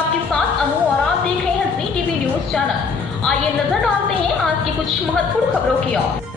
आपके साथ अनु और आप देख रहे हैं जी टीवी न्यूज चैनल। आइए नजर डालते हैं आज की कुछ महत्वपूर्ण खबरों की ओर।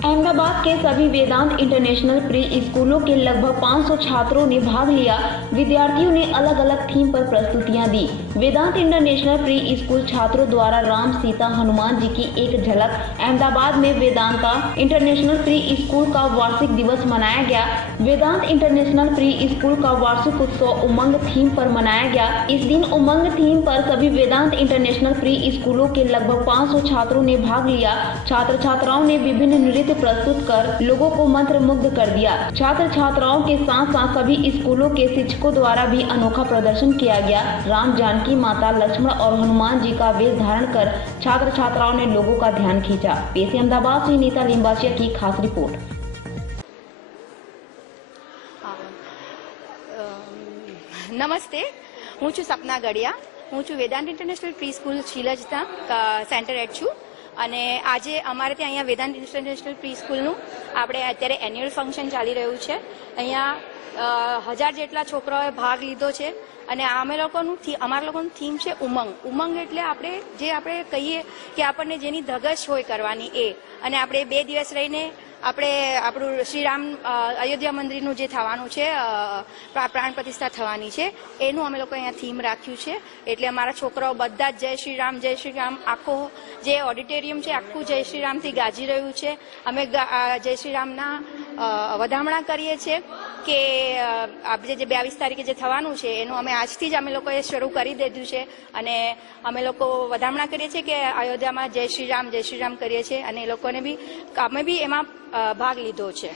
अहमदाबाद के सभी वेदांत इंटरनेशनल प्री स्कूलों के लगभग 500 छात्रों ने भाग लिया। विद्यार्थियों ने अलग अलग थीम पर प्रस्तुतियां दी। वेदांत इंटरनेशनल प्री स्कूल छात्रों द्वारा राम सीता हनुमान जी की एक झलक। अहमदाबाद में वेदांता इंटरनेशनल प्री स्कूल का वार्षिक दिवस मनाया गया। वेदांत इंटरनेशनल प्री स्कूल का वार्षिक उत्सव उमंग थीम पर मनाया गया। इस दिन उमंग थीम पर सभी वेदांत इंटरनेशनल प्री स्कूलों के लगभग 500 छात्रों ने भाग लिया। छात्र छात्राओं ने विभिन्न नृत्य प्रस्तुत कर लोगों को मंत्रमुग्ध कर दिया। छात्र छात्राओं के साथ साथ सभी स्कूलों के शिक्षकों द्वारा भी अनोखा प्रदर्शन किया गया। राम जानकी माता लक्ष्मण और हनुमान जी का वेश धारण कर छात्र छात्राओं ने लोगों का ध्यान खींचा। पेश है अहमदाबाद से नीता लिंबाचिया की खास रिपोर्ट। नमस्ते, हूँ छू सपना गढ़िया, हूँ छू वेदांत इंटरनेशनल प्री स्कूल શીલજતા સેન્ટર એટ છું અને આજે અમારે ત્યાં અહીંયા વેદાંત ઇન્ટરનેશનલ પ્રી સ્કૂલનું આપણે અત્યારે એન્યુઅલ ફંક્શન ચાલી રહ્યું છે। અહીંયા 1000 જેટલા છોકરાઓએ ભાગ લીધો છે અને અમારા લોકોનું થીમ છે ઉમંગ। ઉમંગ એટલે આપણે જે આપણે કહીએ કે આપણને જેની ધગશ હોય કરવાની એ, અને આપણે 2 દિવસ રહીને આપણે આપણું શ્રીરામ અયોધ્યા મંદિરનું જે થવાનું છે પ્રાણ પ્રતિષ્ઠા થવાની છે એનું અમે લોકો અહીંયા થીમ રાખ્યું છે। એટલે અમારા છોકરાઓ બધા જ જય શ્રી રામ આખો જે ઓડિટોરિયમ છે આખું જય શ્રી રામથી ગાજી રહ્યું છે। અમે જય શ્રી રામના વધામણા કરીએ છીએ કે આપણે જે 22 તારીખે જે થવાનું છે એનું અમે આજથી જ અમે લોકોએ શરૂ કરી દીધું છે અને અમે લોકો વધામણા કરીએ છીએ કે અયોધ્યામાં જય શ્રી રામ કરીએ છીએ અને એ લોકોને બી અમે બી એમાં ભાગ લીધો છે।